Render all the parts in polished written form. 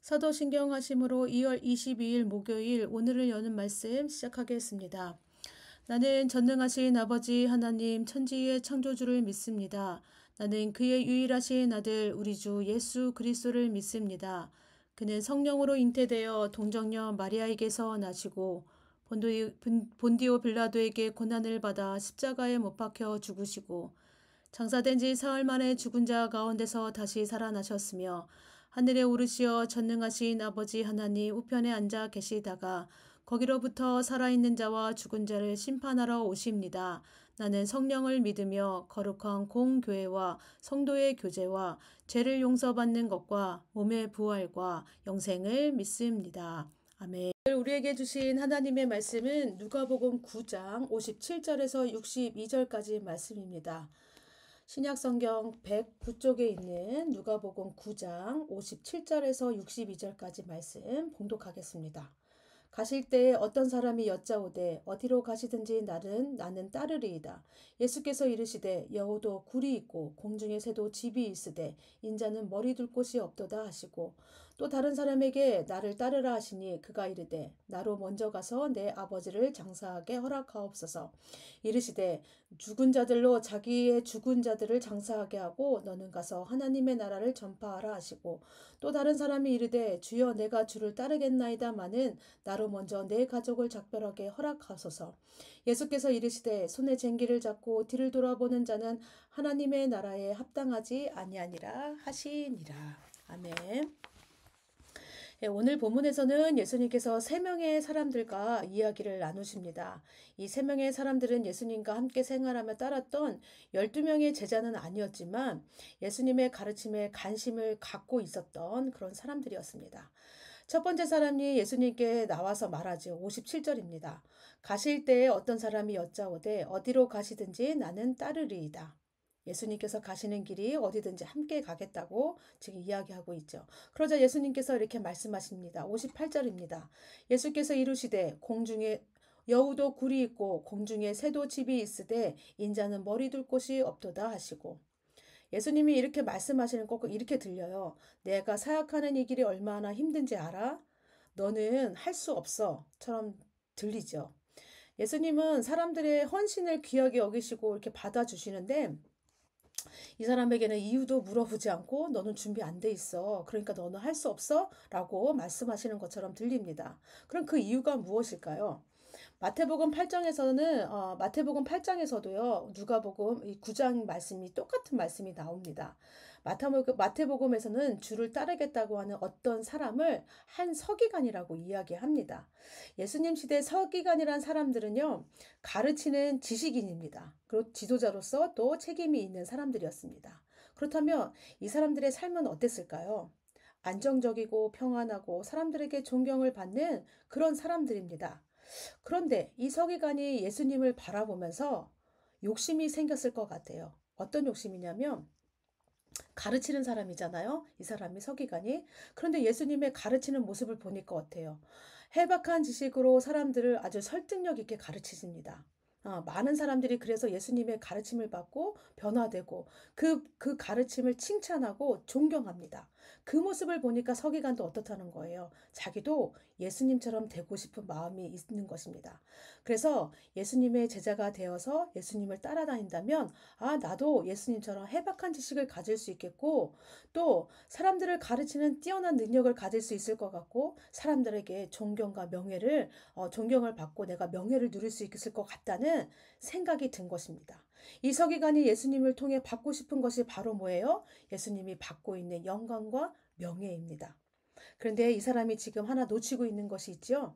사도신경 하심으로 2월 22일 목요일 오늘을 여는 말씀 시작하겠습니다. 나는 전능하신 아버지 하나님 천지의 창조주를 믿습니다. 나는 그의 유일하신 아들 우리 주 예수 그리스도를 믿습니다. 그는 성령으로 잉태되어 동정녀 마리아에게서 나시고 본디오 빌라도에게 고난을 받아 십자가에 못 박혀 죽으시고 장사된 지 사흘 만에 죽은 자 가운데서 다시 살아나셨으며 하늘에 오르시어 전능하신 아버지 하나님 우편에 앉아 계시다가 거기로부터 살아있는 자와 죽은 자를 심판하러 오십니다. 나는 성령을 믿으며 거룩한 공교회와 성도의 교제와 죄를 용서받는 것과 몸의 부활과 영생을 믿습니다. 아멘. 우리에게 주신 하나님의 말씀은 누가복음 9장 57절에서 62절까지 말씀입니다. 신약성경 109쪽에 있는 누가복음 9장 57절에서 62절까지 말씀 봉독하겠습니다. 가실 때에 어떤 사람이 여짜오되 어디로 가시든지 나는 따르리이다. 예수께서 이르시되 여호도 굴이 있고 공중에 새도 집이 있으되 인자는 머리 둘 곳이 없도다 하시고 또 다른 사람에게 나를 따르라 하시니 그가 이르되 나로 먼저 가서 내 아버지를 장사하게 허락하옵소서. 이르시되 죽은 자들로 자기의 죽은 자들을 장사하게 하고 너는 가서 하나님의 나라를 전파하라 하시고 또 다른 사람이 이르되 주여 내가 주를 따르겠나이다마는 나로 먼저 내 가족을 작별하게 허락하소서. 예수께서 이르시되 손에 쟁기를 잡고 뒤를 돌아보는 자는 하나님의 나라에 합당하지 아니하니라 하시니라. 아멘. 오늘 본문에서는 예수님께서 3명의 사람들과 이야기를 나누십니다. 이 3명의 사람들은 예수님과 함께 생활하며 따랐던 12명의 제자는 아니었지만 예수님의 가르침에 관심을 갖고 있었던 그런 사람들이었습니다. 첫 번째 사람이 예수님께 나와서 말하죠. 57절입니다. 가실 때에 어떤 사람이 여짜오되 어디로 가시든지 나는 따르리이다. 예수님께서 가시는 길이 어디든지 함께 가겠다고 지금 이야기하고 있죠. 그러자 예수님께서 이렇게 말씀하십니다. 58절입니다. 예수께서 이르시되 공중에 여우도 굴이 있고 공중에 새도 집이 있으되 인자는 머리 둘 곳이 없도다 하시고 예수님이 이렇게 말씀하시는 거 이렇게 들려요. 내가 사역하는 이 길이 얼마나 힘든지 알아? 너는 할 수 없어. 처럼 들리죠. 예수님은 사람들의 헌신을 귀하게 여기시고 이렇게 받아주시는데 이 사람에게는 이유도 물어보지 않고 너는 준비 안 돼 있어. 그러니까 너는 할 수 없어? 라고 말씀하시는 것처럼 들립니다. 그럼 그 이유가 무엇일까요? 마태복음 8장에서도요. 누가복음 이 9장 말씀이 똑같은 말씀이 나옵니다. 마태복음에서는 주를 따르겠다고 하는 어떤 사람을 한 서기관이라고 이야기합니다. 예수님 시대 서기관이란 사람들은요. 가르치는 지식인입니다. 그리고 지도자로서 또 책임이 있는 사람들이었습니다. 그렇다면 이 사람들의 삶은 어땠을까요? 안정적이고 평안하고 사람들에게 존경을 받는 그런 사람들입니다. 그런데 이 서기관이 예수님을 바라보면서 욕심이 생겼을 것 같아요. 어떤 욕심이냐면 가르치는 사람이잖아요. 이 사람이 서기관이. 그런데 예수님의 가르치는 모습을 보니까 어때요? 해박한 지식으로 사람들을 아주 설득력 있게 가르치십니다. 많은 사람들이 그래서 예수님의 가르침을 받고 변화되고 그 가르침을 칭찬하고 존경합니다. 그 모습을 보니까 서기관도 어떻다는 거예요. 자기도 예수님처럼 되고 싶은 마음이 있는 것입니다. 그래서 예수님의 제자가 되어서 예수님을 따라다닌다면 나도 예수님처럼 해박한 지식을 가질 수 있겠고 또 사람들을 가르치는 뛰어난 능력을 가질 수 있을 것 같고 사람들에게 존경과 존경을 받고 내가 명예를 누릴 수 있을 것 같다는 생각이 든 것입니다. 이 서기관이 예수님을 통해 받고 싶은 것이 바로 뭐예요? 예수님이 받고 있는 영광과 명예입니다. 그런데 이 사람이 지금 하나 놓치고 있는 것이 있죠.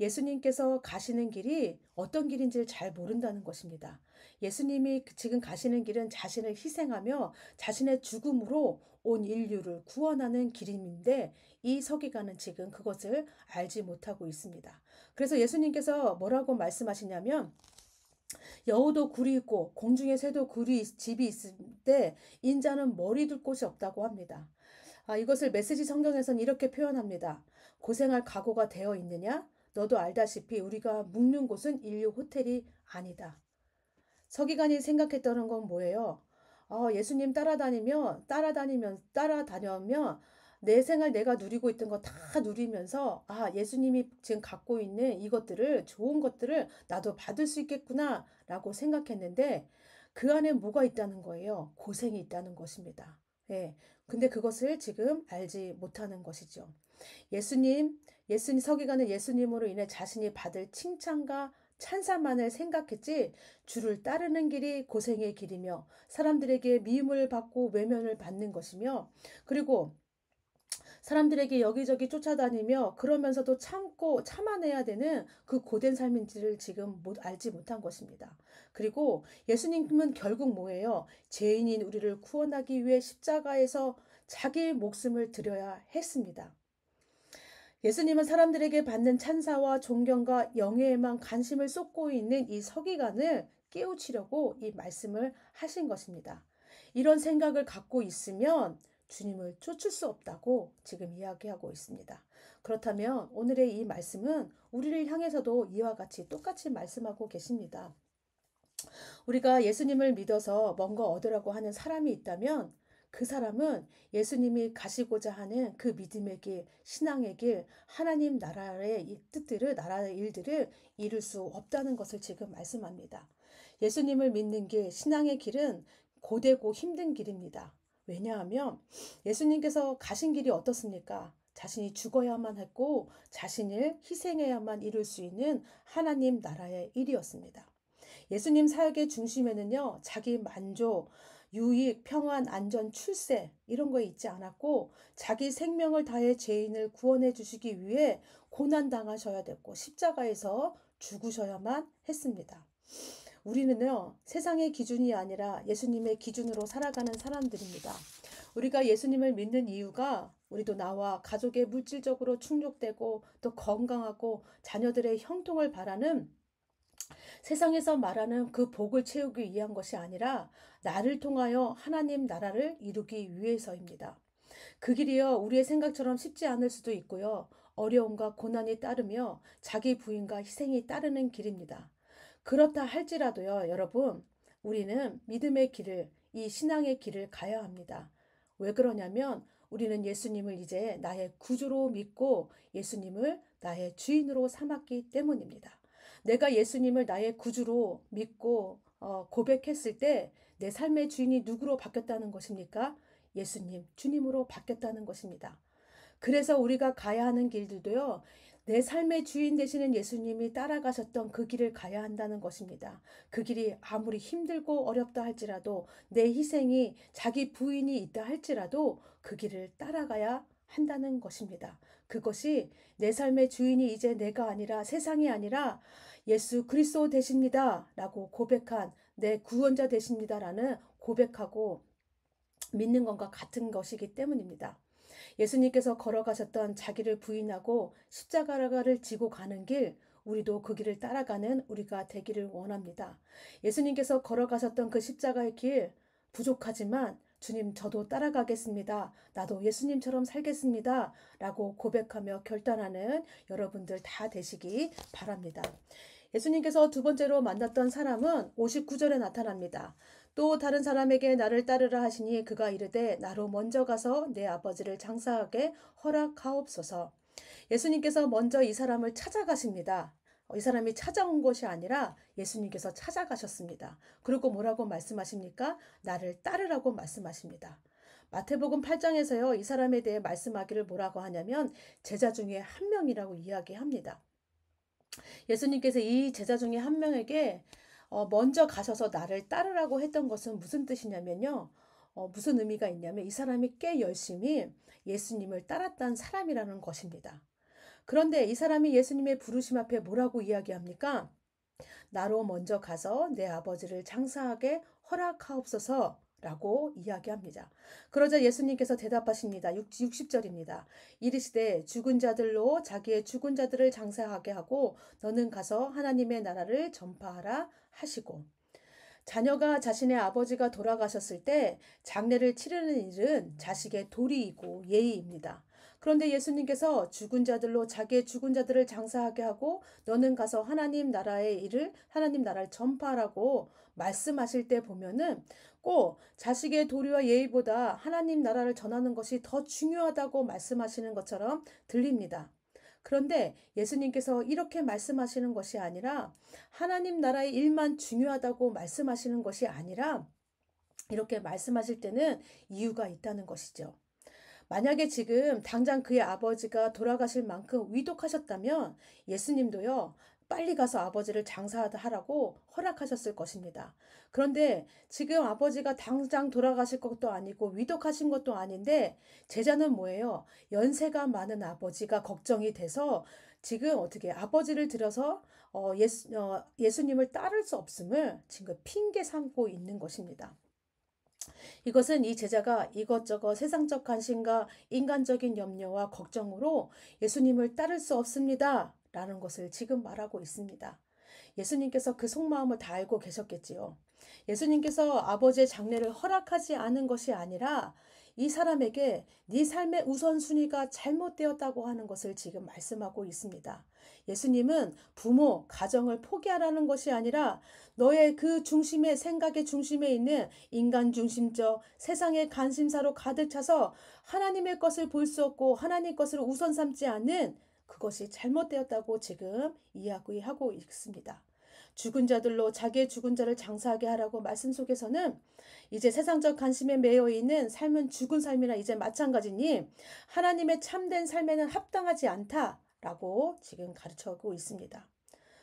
예수님께서 가시는 길이 어떤 길인지를 잘 모른다는 것입니다. 예수님이 지금 가시는 길은 자신을 희생하며 자신의 죽음으로 온 인류를 구원하는 길인데 이 서기관은 지금 그것을 알지 못하고 있습니다. 그래서 예수님께서 뭐라고 말씀하시냐면 여우도 굴이 있고 공중에 새도 집이 있을 때 인자는 머리 둘 곳이 없다고 합니다. 이것을 메시지 성경에서는 이렇게 표현합니다. 고생할 각오가 되어 있느냐? 너도 알다시피 우리가 묵는 곳은 인류 호텔이 아니다. 서기관이 생각했던 건 뭐예요? 예수님 따라다니면 내 생활 내가 누리고 있던 거 다 누리면서 예수님이 지금 갖고 있는 이것들을 좋은 것들을 나도 받을 수 있겠구나라고 생각했는데 그 안에 뭐가 있다는 거예요. 고생이 있다는 것입니다. 예. 근데 그것을 지금 알지 못하는 것이죠. 예수님 서기관은 예수님으로 인해 자신이 받을 칭찬과 찬사만을 생각했지 주를 따르는 길이 고생의 길이며 사람들에게 미움을 받고 외면을 받는 것이며 그리고 사람들에게 여기저기 쫓아다니며 그러면서도 참고 참아내야 되는 그 고된 삶인지를 지금 알지 못한 것입니다. 그리고 예수님은 결국 뭐예요? 죄인인 우리를 구원하기 위해 십자가에서 자기 목숨을 드려야 했습니다. 예수님은 사람들에게 받는 찬사와 존경과 영예에만 관심을 쏟고 있는 이 서기관을 깨우치려고 이 말씀을 하신 것입니다. 이런 생각을 갖고 있으면 주님을 쫓을 수 없다고 지금 이야기하고 있습니다. 그렇다면 오늘의 이 말씀은 우리를 향해서도 이와 같이 똑같이 말씀하고 계십니다. 우리가 예수님을 믿어서 뭔가 얻으라고 하는 사람이 있다면 그 사람은 예수님이 가시고자 하는 그 믿음의 길, 신앙의 길, 하나님 나라의 뜻들을, 나라의 일들을 이룰 수 없다는 것을 지금 말씀합니다. 예수님을 믿는 길, 신앙의 길은 고되고 힘든 길입니다. 왜냐하면 예수님께서 가신 길이 어떻습니까? 자신이 죽어야만 했고 자신을 희생해야만 이룰 수 있는 하나님 나라의 일이었습니다. 예수님 사역의 중심에는요, 자기 만족, 유익, 평안, 안전, 출세 이런 거에 있지 않았고 자기 생명을 다해 죄인을 구원해 주시기 위해 고난 당하셔야 됐고 십자가에서 죽으셔야만 했습니다. 우리는요, 세상의 기준이 아니라 예수님의 기준으로 살아가는 사람들입니다. 우리가 예수님을 믿는 이유가 우리도 나와 가족의 물질적으로 충족되고 또 건강하고 자녀들의 형통을 바라는 세상에서 말하는 그 복을 채우기 위한 것이 아니라 나를 통하여 하나님 나라를 이루기 위해서입니다. 그 길이요, 우리의 생각처럼 쉽지 않을 수도 있고요. 어려움과 고난이 따르며 자기 부인과 희생이 따르는 길입니다. 그렇다 할지라도요, 여러분, 우리는 믿음의 길을, 이 신앙의 길을 가야 합니다. 왜 그러냐면 우리는 예수님을 이제 나의 구주로 믿고 예수님을 나의 주인으로 삼았기 때문입니다. 내가 예수님을 나의 구주로 믿고 고백했을 때 내 삶의 주인이 누구로 바뀌었다는 것입니까? 예수님, 주님으로 바뀌었다는 것입니다. 그래서 우리가 가야 하는 길들도요, 내 삶의 주인 되시는 예수님이 따라가셨던 그 길을 가야 한다는 것입니다. 그 길이 아무리 힘들고 어렵다 할지라도 내 희생이 자기 부인이 있다 할지라도 그 길을 따라가야 한다는 것입니다. 그것이 내 삶의 주인이 이제 내가 아니라 세상이 아니라 예수 그리스도 되십니다 라고 고백한 내 구원자 되십니다 라는 고백하고 믿는 것과 같은 것이기 때문입니다. 예수님께서 걸어가셨던 자기를 부인하고 십자가를 지고 가는 길, 우리도 그 길을 따라가는 우리가 되기를 원합니다. 예수님께서 걸어가셨던 그 십자가의 길, 부족하지만 주님 저도 따라가겠습니다. 나도 예수님처럼 살겠습니다. 라고 고백하며 결단하는 여러분들 다 되시기 바랍니다. 예수님께서 두 번째로 만났던 사람은 59절에 나타납니다. 또 다른 사람에게 나를 따르라 하시니 그가 이르되 나로 먼저 가서 내 아버지를 장사하게 허락하옵소서. 예수님께서 먼저 이 사람을 찾아가십니다. 이 사람이 찾아온 것이 아니라 예수님께서 찾아가셨습니다. 그리고 뭐라고 말씀하십니까? 나를 따르라고 말씀하십니다. 마태복음 8장에서요, 이 사람에 대해 말씀하기를 뭐라고 하냐면 제자 중에 한 명이라고 이야기합니다. 예수님께서 이 제자 중에 한 명에게 먼저 가셔서 나를 따르라고 했던 것은 무슨 뜻이냐면요. 무슨 의미가 있냐면 이 사람이 꽤 열심히 예수님을 따랐던 사람이라는 것입니다. 그런데 이 사람이 예수님의 부르심 앞에 뭐라고 이야기합니까? 나로 먼저 가서 내 아버지를 장사하게 허락하옵소서 라고 이야기합니다. 그러자 예수님께서 대답하십니다. 60절입니다. 이르시되 죽은 자들로 자기의 죽은 자들을 장사하게 하고 너는 가서 하나님의 나라를 전파하라 하시고 자녀가 자신의 아버지가 돌아가셨을 때 장례를 치르는 일은 자식의 도리이고 예의입니다. 그런데 예수님께서 죽은 자들로 자기의 죽은 자들을 장사하게 하고 너는 가서 하나님 나라의 일을 하나님 나라를 전파하라고 말씀하실 때 보면은 꼭 자식의 도리와 예의보다 하나님 나라를 전하는 것이 더 중요하다고 말씀하시는 것처럼 들립니다. 그런데 예수님께서 이렇게 말씀하시는 것이 아니라 하나님 나라의 일만 중요하다고 말씀하시는 것이 아니라 이렇게 말씀하실 때는 이유가 있다는 것이죠. 만약에 지금 당장 그의 아버지가 돌아가실 만큼 위독하셨다면 예수님도요, 빨리 가서 아버지를 장사하라고 허락하셨을 것입니다. 그런데 지금 아버지가 당장 돌아가실 것도 아니고 위독하신 것도 아닌데 제자는 뭐예요? 연세가 많은 아버지가 걱정이 돼서 지금 어떻게 아버지를 들여서 예수님을 따를 수 없음을 지금 핑계 삼고 있는 것입니다. 이것은 이 제자가 이것저것 세상적 관심과 인간적인 염려와 걱정으로 예수님을 따를 수 없습니다. 라는 것을 지금 말하고 있습니다. 예수님께서 그 속마음을 다 알고 계셨겠지요. 예수님께서 아버지의 장례를 허락하지 않은 것이 아니라 이 사람에게 네 삶의 우선순위가 잘못되었다고 하는 것을 지금 말씀하고 있습니다. 예수님은 부모, 가정을 포기하라는 것이 아니라 너의 그 중심의 생각의 중심에 있는 인간 중심적 세상의 관심사로 가득 차서 하나님의 것을 볼 수 없고 하나님 것을 우선 삼지 않는 그것이 잘못되었다고 지금 이야기하고 있습니다. 죽은 자들로 자기의 죽은 자를 장사하게 하라고 말씀 속에서는 이제 세상적 관심에 매여 있는 삶은 죽은 삶이나 이제 마찬가지니 하나님의 참된 삶에는 합당하지 않다라고 지금 가르쳐오고 있습니다.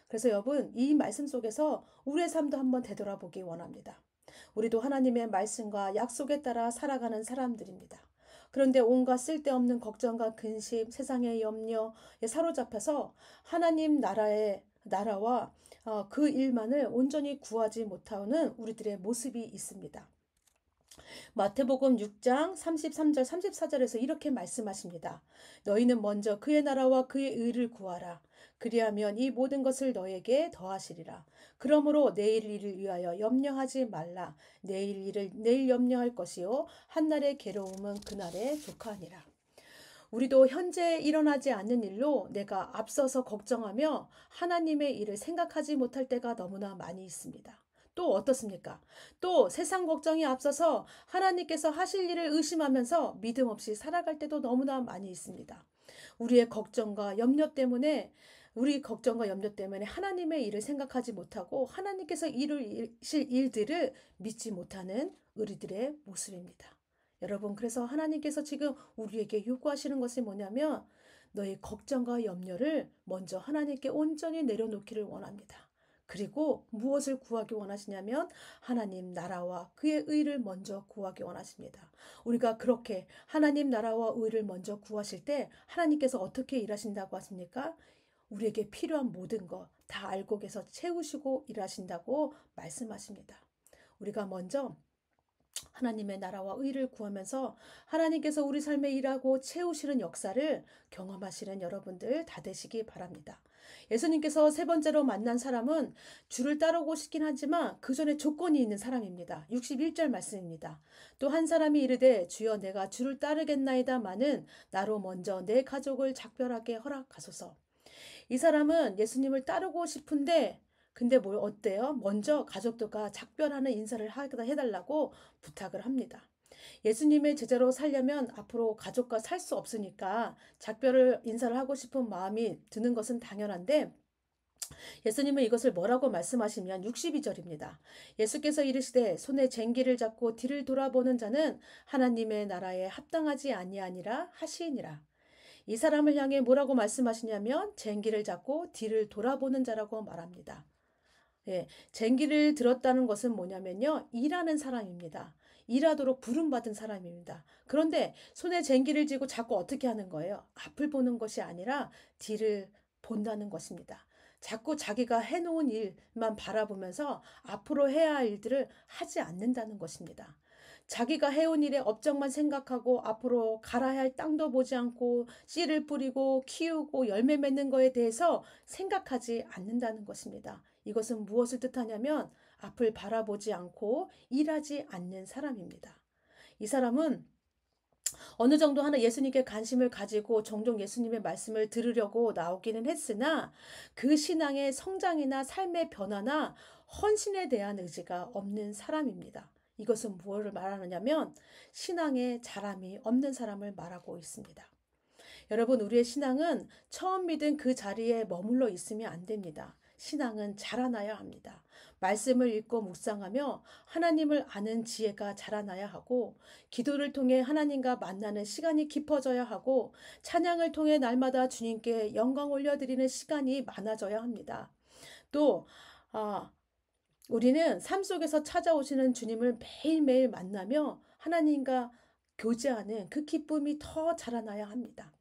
그래서 여러분, 이 말씀 속에서 우리의 삶도 한번 되돌아보기 원합니다. 우리도 하나님의 말씀과 약속에 따라 살아가는 사람들입니다. 그런데 온갖 쓸데없는 걱정과 근심, 세상의 염려에 사로잡혀서 하나님 나라와 그 일만을 온전히 구하지 못하는 우리들의 모습이 있습니다. 마태복음 6장 33절 34절에서 이렇게 말씀하십니다. 너희는 먼저 그의 나라와 그의 의를 구하라. 그리하면 이 모든 것을 너에게 더하시리라. 그러므로 내일 일을 위하여 염려하지 말라. 내일 일을 내일 염려할 것이요 한날의 괴로움은 그날에 족하니라. 우리도 현재 일어나지 않는 일로 내가 앞서서 걱정하며 하나님의 일을 생각하지 못할 때가 너무나 많이 있습니다. 또 어떻습니까? 또 세상 걱정이 앞서서 하나님께서 하실 일을 의심하면서 믿음 없이 살아갈 때도 너무나 많이 있습니다. 우리의 걱정과 염려 때문에 하나님의 일을 생각하지 못하고 하나님께서 이루실 일들을 믿지 못하는 우리들의 모습입니다. 여러분, 그래서 하나님께서 지금 우리에게 요구하시는 것이 뭐냐면 너의 걱정과 염려를 먼저 하나님께 온전히 내려놓기를 원합니다. 그리고 무엇을 구하기 원하시냐면 하나님 나라와 그의 의를 먼저 구하기 원하십니다. 우리가 그렇게 하나님 나라와 의를 먼저 구하실 때 하나님께서 어떻게 일하신다고 하십니까? 우리에게 필요한 모든 것 다 알고 계셔 채우시고 일하신다고 말씀하십니다. 우리가 먼저 하나님의 나라와 의를 구하면서 하나님께서 우리 삶에 일하고 채우시는 역사를 경험하시는 여러분들 다 되시기 바랍니다. 예수님께서 세 번째로 만난 사람은 주를 따르고 싶긴 하지만 그 전에 조건이 있는 사람입니다. 61절 말씀입니다. 또 한 사람이 이르되 주여 내가 주를 따르겠나이다마는 나로 먼저 내 가족을 작별하게 허락하소서. 이 사람은 예수님을 따르고 싶은데 근데 뭘 어때요? 먼저 가족들과 작별하는 인사를 해달라고 부탁을 합니다. 예수님의 제자로 살려면 앞으로 가족과 살 수 없으니까 작별을 인사를 하고 싶은 마음이 드는 것은 당연한데 예수님은 이것을 뭐라고 말씀하시면 62절입니다. 예수께서 이르시되 손에 쟁기를 잡고 뒤를 돌아보는 자는 하나님의 나라에 합당하지 아니하니라 하시니라. 이 사람을 향해 뭐라고 말씀하시냐면 쟁기를 잡고 뒤를 돌아보는 자라고 말합니다. 예, 쟁기를 들었다는 것은 뭐냐면요. 일하는 사람입니다. 일하도록 부름받은 사람입니다. 그런데 손에 쟁기를 쥐고 자꾸 어떻게 하는 거예요? 앞을 보는 것이 아니라 뒤를 본다는 것입니다. 자꾸 자기가 해놓은 일만 바라보면서 앞으로 해야 할 일들을 하지 않는다는 것입니다. 자기가 해온 일의 업적만 생각하고 앞으로 갈아야 할 땅도 보지 않고 씨를 뿌리고 키우고 열매 맺는 거에 대해서 생각하지 않는다는 것입니다. 이것은 무엇을 뜻하냐면 앞을 바라보지 않고 일하지 않는 사람입니다. 이 사람은 어느 정도 하는 예수님께 관심을 가지고 종종 예수님의 말씀을 들으려고 나오기는 했으나 그 신앙의 성장이나 삶의 변화나 헌신에 대한 의지가 없는 사람입니다. 이것은 무엇을 말하느냐면 신앙의 자람이 없는 사람을 말하고 있습니다. 여러분, 우리의 신앙은 처음 믿은 그 자리에 머물러 있으면 안 됩니다. 신앙은 자라나야 합니다. 말씀을 읽고 묵상하며 하나님을 아는 지혜가 자라나야 하고, 기도를 통해 하나님과 만나는 시간이 깊어져야 하고, 찬양을 통해 날마다 주님께 영광 올려드리는 시간이 많아져야 합니다. 또 우리는 삶 속에서 찾아오시는 주님을 매일매일 만나며 하나님과 교제하는 그 기쁨이 더 자라나야 합니다.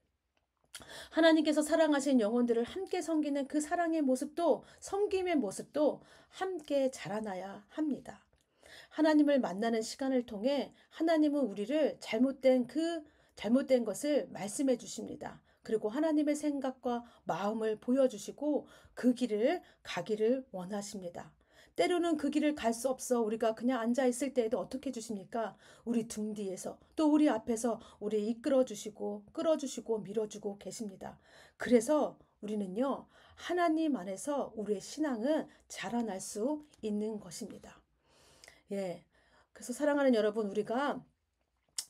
하나님께서 사랑하신 영혼들을 함께 섬기는 그 사랑의 모습도, 섬김의 모습도 함께 자라나야 합니다. 하나님을 만나는 시간을 통해 하나님은 우리를 잘못된 것을 말씀해 주십니다. 그리고 하나님의 생각과 마음을 보여주시고 그 길을 가기를 원하십니다. 때로는 그 길을 갈 수 없어 우리가 그냥 앉아 있을 때에도 어떻게 해주십니까? 우리 등 뒤에서 또 우리 앞에서 우리 이끌어 주시고 끌어주시고 밀어주고 계십니다. 그래서 우리는요, 하나님 안에서 우리의 신앙은 자라날 수 있는 것입니다. 예. 그래서 사랑하는 여러분,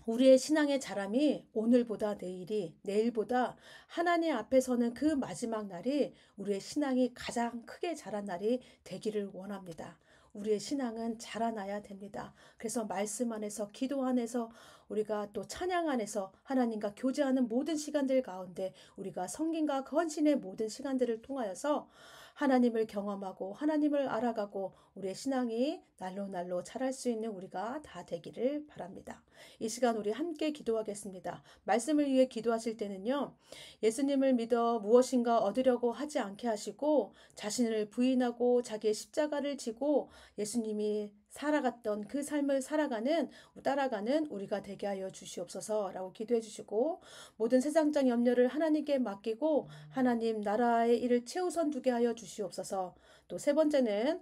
우리의 신앙의 자람이 오늘보다 내일이, 내일보다 하나님 앞에서는 그 마지막 날이 우리의 신앙이 가장 크게 자란 날이 되기를 원합니다. 우리의 신앙은 자라나야 됩니다. 그래서 말씀 안에서, 기도 안에서, 우리가 또 찬양 안에서 하나님과 교제하는 모든 시간들 가운데 우리가 성김과 헌신의 모든 시간들을 통하여서 하나님을 경험하고 하나님을 알아가고 우리의 신앙이 날로 날로 자랄 수 있는 우리가 다 되기를 바랍니다. 이 시간 우리 함께 기도하겠습니다. 말씀을 위해 기도하실 때는요, 예수님을 믿어 무엇인가 얻으려고 하지 않게 하시고 자신을 부인하고 자기의 십자가를 지고 예수님이 살아갔던 그 삶을 따라가는 우리가 되게 하여 주시옵소서라고 기도해 주시고, 모든 세상적 염려를 하나님께 맡기고 하나님 나라의 일을 최우선 두게 하여 주시옵소서. 또 세 번째는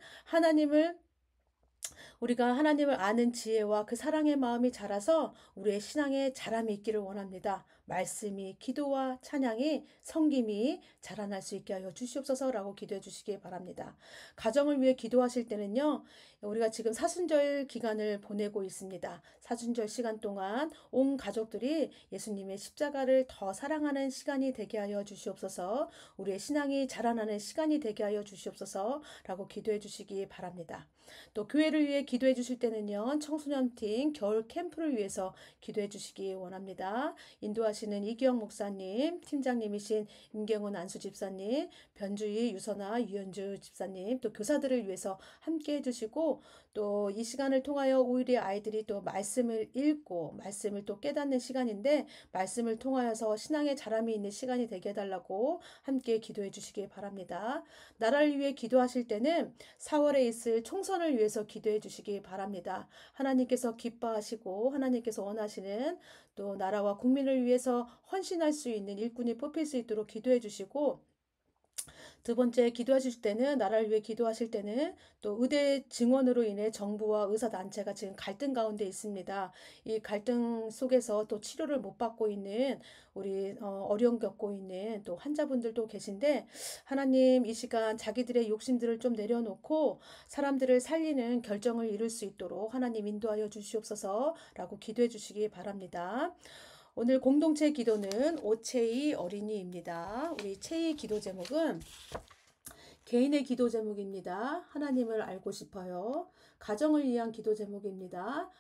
우리가 하나님을 아는 지혜와 그 사랑의 마음이 자라서 우리의 신앙에 자람이 있기를 원합니다. 말씀이, 기도와 찬양이, 성김이 자라날 수 있게 하여 주시옵소서라고 기도해 주시기 바랍니다. 가정을 위해 기도하실 때는요, 우리가 지금 사순절 기간을 보내고 있습니다. 사순절 시간 동안 온 가족들이 예수님의 십자가를 더 사랑하는 시간이 되게 하여 주시옵소서, 우리의 신앙이 자라나는 시간이 되게 하여 주시옵소서라고 기도해 주시기 바랍니다. 또 교회를 위해 기도해 주실 때는요, 청소년팀 겨울 캠프를 위해서 기도해 주시기 원합니다. 인도하시는 이기영 목사님, 팀장님이신 임경훈 안수 집사님, 변주희 유선아 유현주 집사님, 또 교사들을 위해서 함께 해주시고, 또 이 시간을 통하여 우리 아이들이 또 말씀을 읽고 말씀을 또 깨닫는 시간인데, 말씀을 통하여서 신앙의 자람이 있는 시간이 되게 해달라고 함께 기도해 주시기 바랍니다. 나라를 위해 기도하실 때는 4월에 있을 총선을 위해서 기도해 주시기 바랍니다. 하나님께서 기뻐하시고 하나님께서 원하시는 또 나라와 국민을 위해서 헌신할 수 있는 일꾼이 뽑힐 수 있도록 기도해 주시고, 두 번째, 기도하실 때는, 나라를 위해 기도하실 때는 또 의대 증원으로 인해 정부와 의사단체가 지금 갈등 가운데 있습니다. 이 갈등 속에서 또 치료를 못 받고 있는 어려움 겪고 있는 또 환자분들도 계신데, 하나님 이 시간 자기들의 욕심들을 좀 내려놓고 사람들을 살리는 결정을 이룰 수 있도록 하나님 인도하여 주시옵소서라고 기도해 주시기 바랍니다. 오늘 공동체 기도는 오채희 어린이입니다. 우리 채희 기도 제목은 개인의 기도 제목입니다. 하나님을 알고 싶어요. 가정을 위한 기도 제목입니다.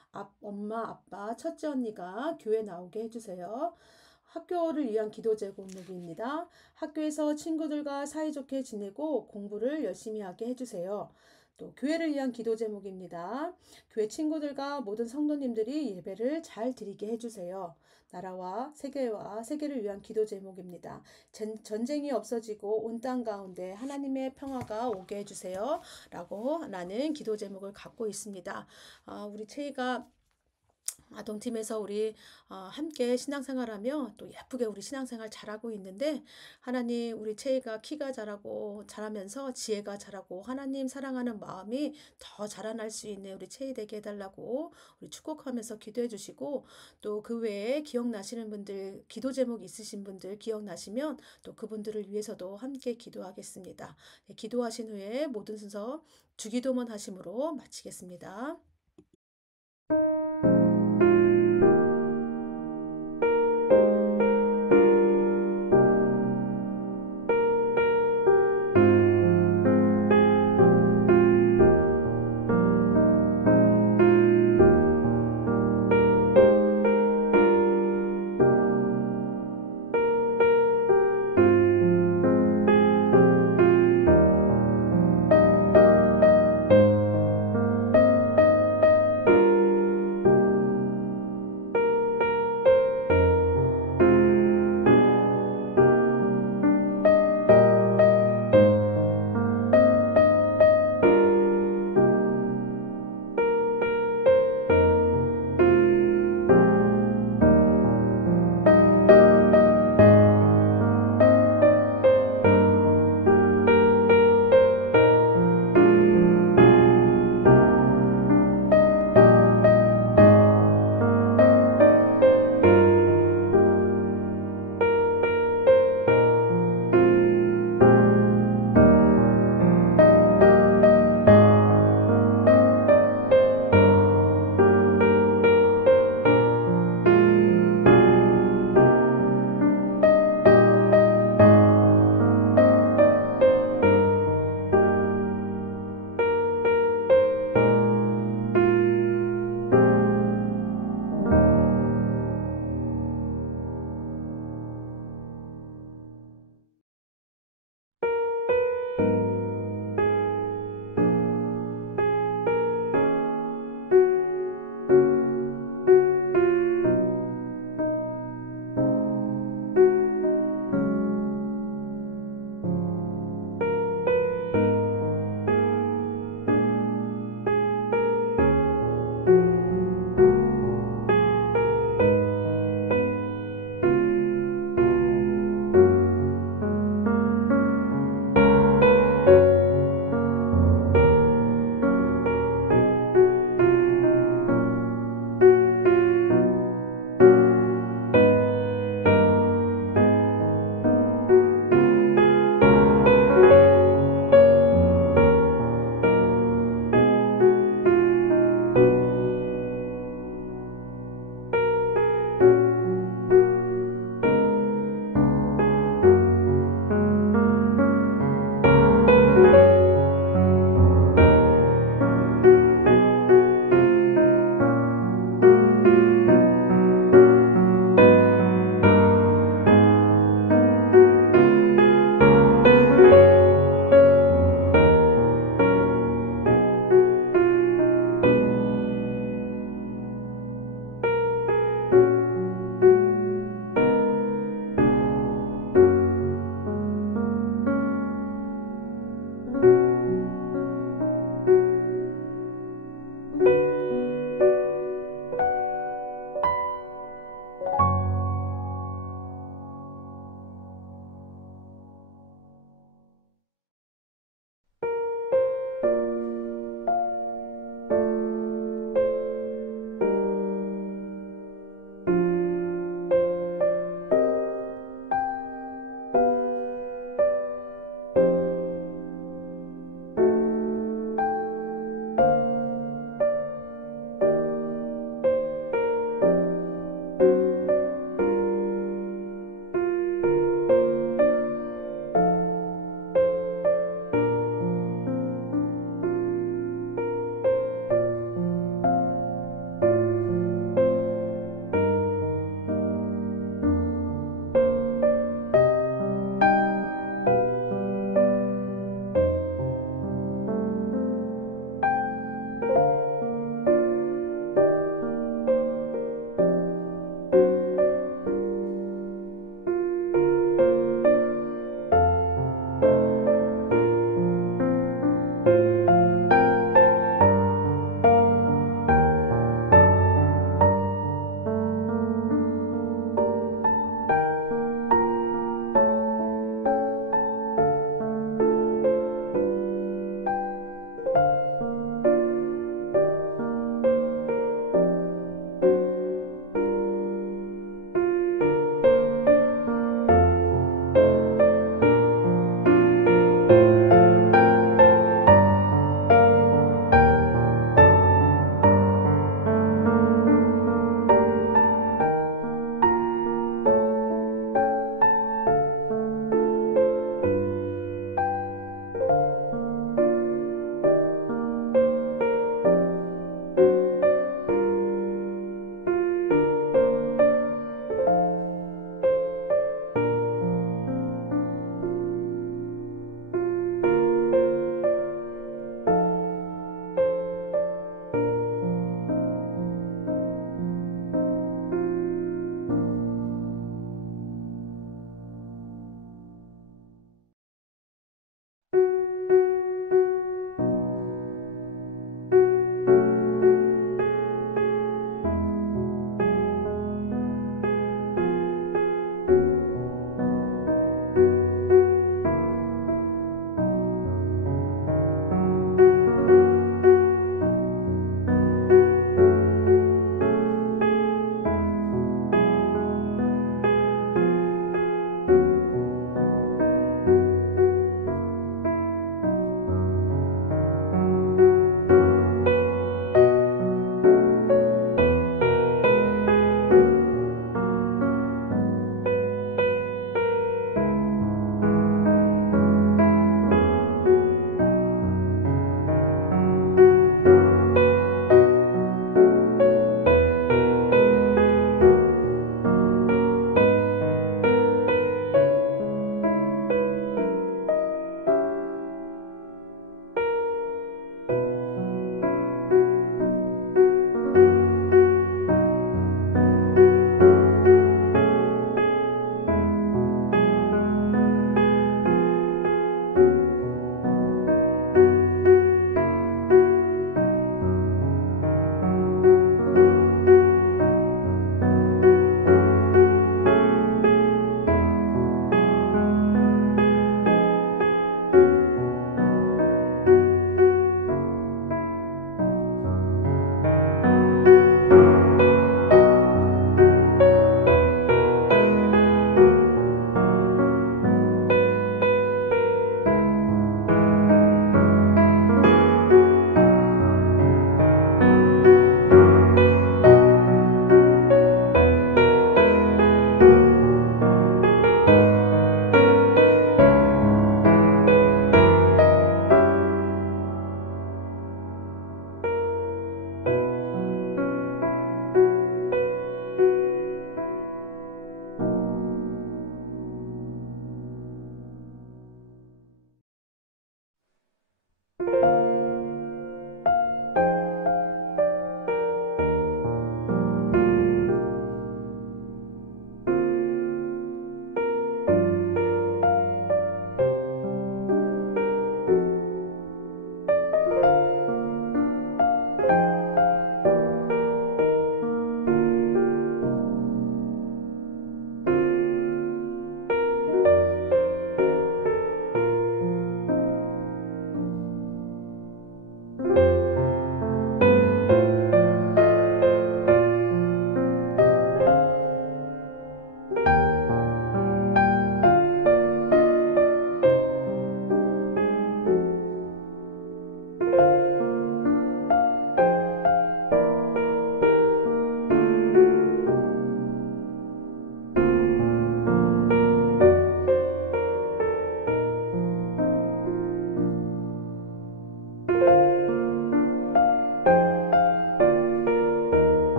엄마, 아빠, 첫째 언니가 교회 나오게 해주세요. 학교를 위한 기도 제목입니다. 학교에서 친구들과 사이좋게 지내고 공부를 열심히 하게 해주세요. 또 교회를 위한 기도 제목입니다. 교회 친구들과 모든 성도님들이 예배를 잘 드리게 해주세요. 나라와 세계를 위한 기도 제목입니다. 전쟁이 없어지고 온 땅 가운데 하나님의 평화가 오게 해주세요. 라고 나는 기도 제목을 갖고 있습니다. 우리 채희가 아동팀에서 우리 함께 신앙생활하며 또 예쁘게 우리 신앙생활 잘하고 있는데, 하나님 우리 채희가 키가 자라고 자라면서 지혜가 자라고 하나님 사랑하는 마음이 더 자라날 수 있는 우리 채희 되게 해달라고 우리 축복하면서 기도해 주시고, 또 그 외에 기억나시는 분들, 기도 제목 있으신 분들 기억나시면 또 그분들을 위해서도 함께 기도하겠습니다. 네, 기도하신 후에 모든 순서 주기도문 하심으로 마치겠습니다.